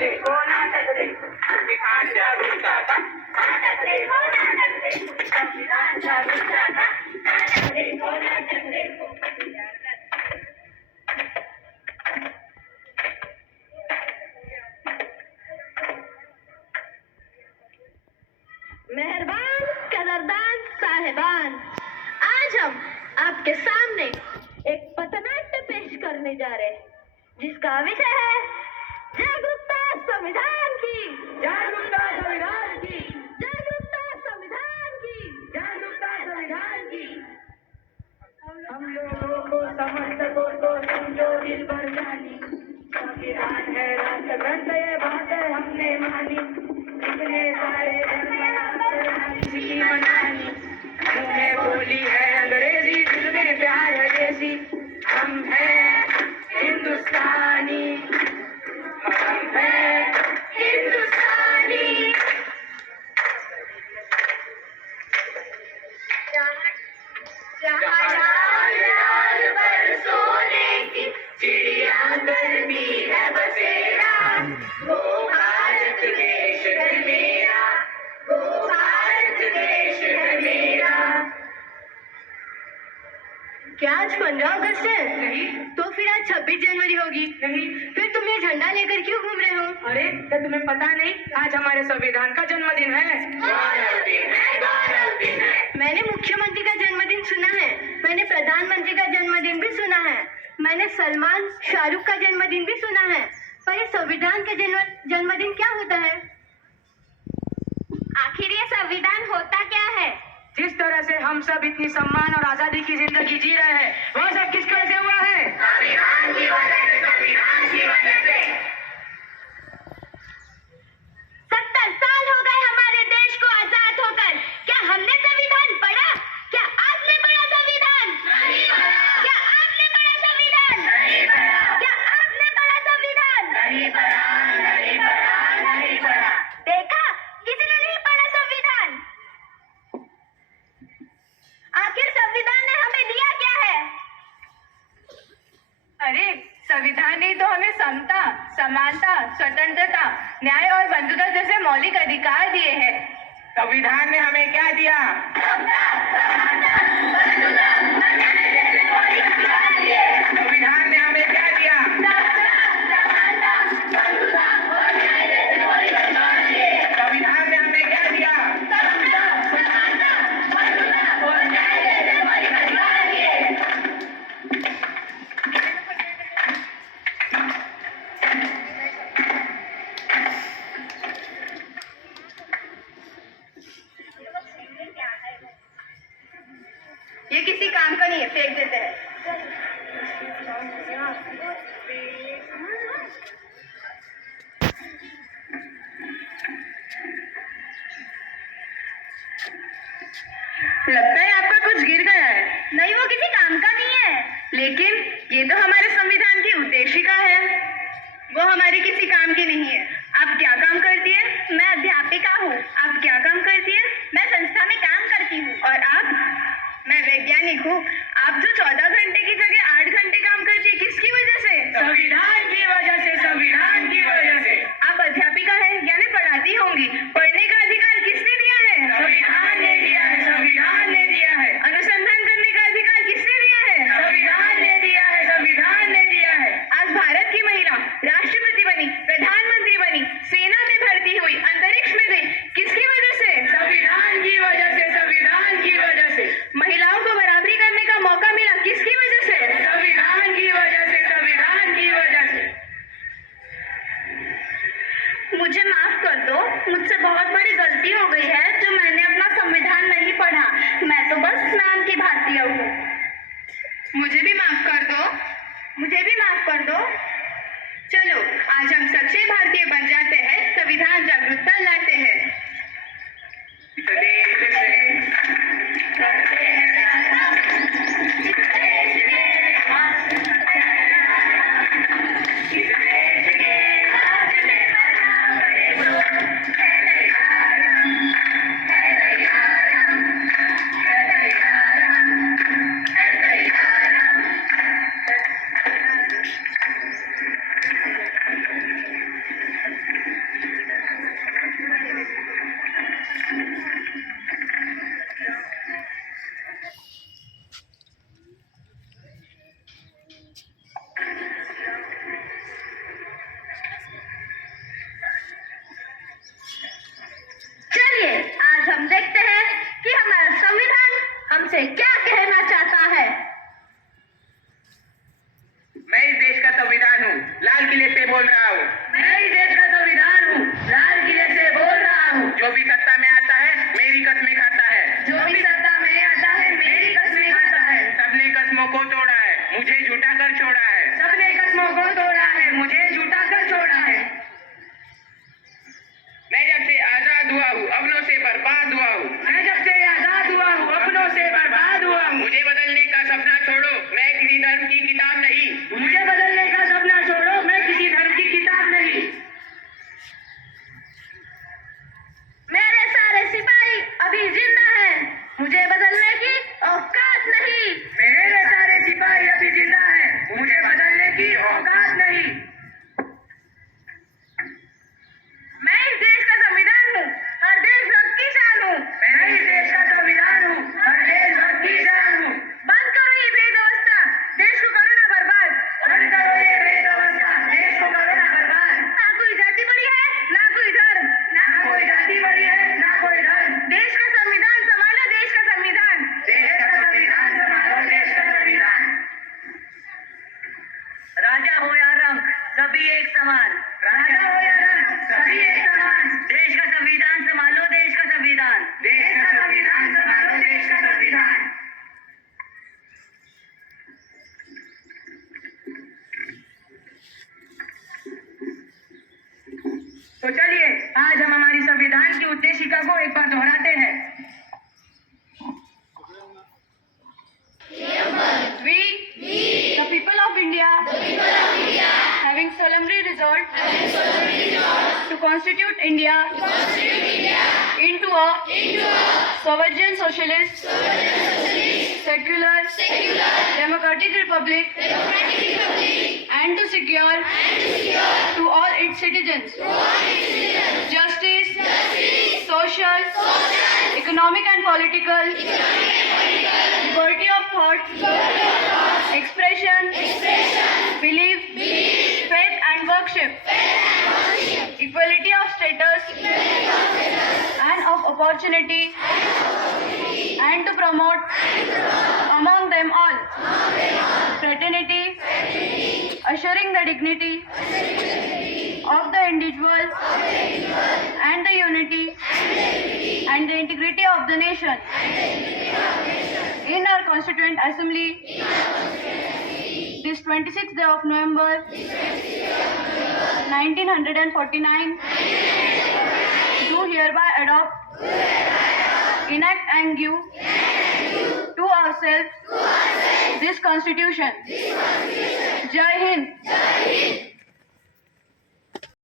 देखो नाटक देखो संविधान जागरूकता का नाटक देखो नाटक देखो संविधान जागरूकता का नाटक देखो नाटक देखो। मेहरबान कदरदान साहिबान, आज हम आपके सामने एक पथनाट्य पेश करने जा रहे हैं जिसका विषय है जागरूकता संविधान की, जागरूकता संविधान की, जागरूकता संविधान की, जागरूकता संविधान की। हम लोगों को समर्थकों को समझो दिल भर जानी, संविधान है राष्ट्र ग्रंथ, ये बातें हमने मानी। इतने सारे की मनानी, मुँह में बोली है अंग्रेजी, दिल में प्यार है देसी। हम हैं हिंदुस्तानी, हम हैं हिंदुस्तानी। जहाँ लाल लाल बरसों की चिड़िया गर्मी है बसेरा, वो भारत देश है मेरा, वो भारत देश है मेरा। क्या आज 15 अगस्त है? नहीं। तो फिर आज 26 जनवरी होगी। नहीं। फिर तुम ये झंडा लेकर क्यों घूम रहे हो? अरे क्या तुम्हें पता नहीं, आज हमारे संविधान का जन्मदिन है। गौरव दिन है, गौरव दिन है। मैंने मुख्यमंत्री का जन्मदिन सुना है, मैंने प्रधानमंत्री का जन्मदिन भी सुना है, मैंने सलमान शाहरुख का जन्मदिन भी सुना है, पर ये संविधान का जन्मदिन क्या होता है? आखिर ये संविधान होता क्या है? जिस तरह से हम सब इतनी सम्मान और आजादी की जिंदगी जी रहे हैं, वह सब किस वजह से हुआ है? संविधान की वजह से, संविधान की वजह से। 70 साल हो गए हमारे देश को आजाद होकर, क्या हमने संविधान पढ़ा? क्या आपने पढ़ा संविधान? नहीं पढ़ा। क्या आपने पढ़ा संविधान? नहीं पढ़ा। क्या आपने पढ़ा संविधान? नहीं पढ़ा, नहीं पढ़ा, नहीं पढ़ा। देखा, किसी ने नहीं पढ़ा संविधान। आखिर संविधान ने हमें दिया क्या है? अरे संविधान ने तो हमें समता, समानता, स्वतंत्रता, न्याय और बंधुता जैसे मौलिक अधिकार दिए हैं। संविधान ने हमें क्या दिया? समता, समानता, बंधुता, न्याय जैसे मौलिक अधिकार दिए। संविधान ने हमें क्या दिया? समता, समानता, बंधुता और न्याय जैसे मौलिक अधिकार दिए। संविधान ने हमें क्या दिया? समता, समानता, बंधुता और न्याय जैसे मौलिक अधिकार दिए। ये किसी काम का नहीं है, फेंक देते हैं। लगता है आपका कुछ गिर गया है। नहीं, वो किसी काम का नहीं है। लेकिन ये तो हमारे संविधान की उद्देशिका है। वो हमारी किसी काम की नहीं है। आप क्या काम करती है? मैं अध्यापिका हूँ। आप क्या काम करती है? मैं संस्था में काम करती हूँ। और आप? मैं वैज्ञानिक हूँ। आप जो 14 घंटे की जगह 8 घंटे काम करती है, किसकी वजह से? संविधान की वजह से, संविधान की वजह से। आप अध्यापिका है, यानी पढ़ाती होंगी। पढ़ने का अधिकार किसने दिया है? संविधान ने दिया है, संविधान ने दिया है। अनुसंधान करने का अधिकार किसने दिया है? संविधान ने दिया है, संविधान ने दिया है। आज भारत की महिला राष्ट्रपति बनी, प्रधानमंत्री बनी, सेना में भर्ती हुई, अंतरिक्ष में गई, किसकी वजह से? संविधान की वजह से, संविधान की वजह से। महिलाओं को बराबरी करने का मौका मिला, किसकी वजह से? संविधान की वजह से, संविधान की वजह से। मुझे माफ कर दो, मुझसे बहुत बड़ी गलती हो गई है जो मैंने अपना संविधान नहीं पढ़ा। मैं तो बस नाम की भारतीय हूँ। मुझे भी माफ कर दो। मुझे भी माफ कर दो। चलो आज हम सच्चे भारतीय बन जाते हैं, संविधान जागरूकता लाते हैं। समान, राजा हो या रंक, सभी एक समान। देश का संविधान संभालो, देश का संविधान, देश का संविधान संभालो, देश का संविधान। तो चलिए आज हम हमारी संविधान की उद्देशिका को एक बार दोहराते हैं। We, the people of India, having solemnly resolved to constitute India into a sovereign socialist, secular, democratic republic, and to secure to all its citizens justice, social, economic and political, liberty of thought, expression, belief, faith and worship, equality of status and of opportunity, and to promote among them all fraternity, assuring the dignity of the individual and the unity and the integrity of the nation. In our Constituent Assembly, this 26th day of November 1949, do hereby adopt, enact and give to ourselves this Constitution. Jai Hind.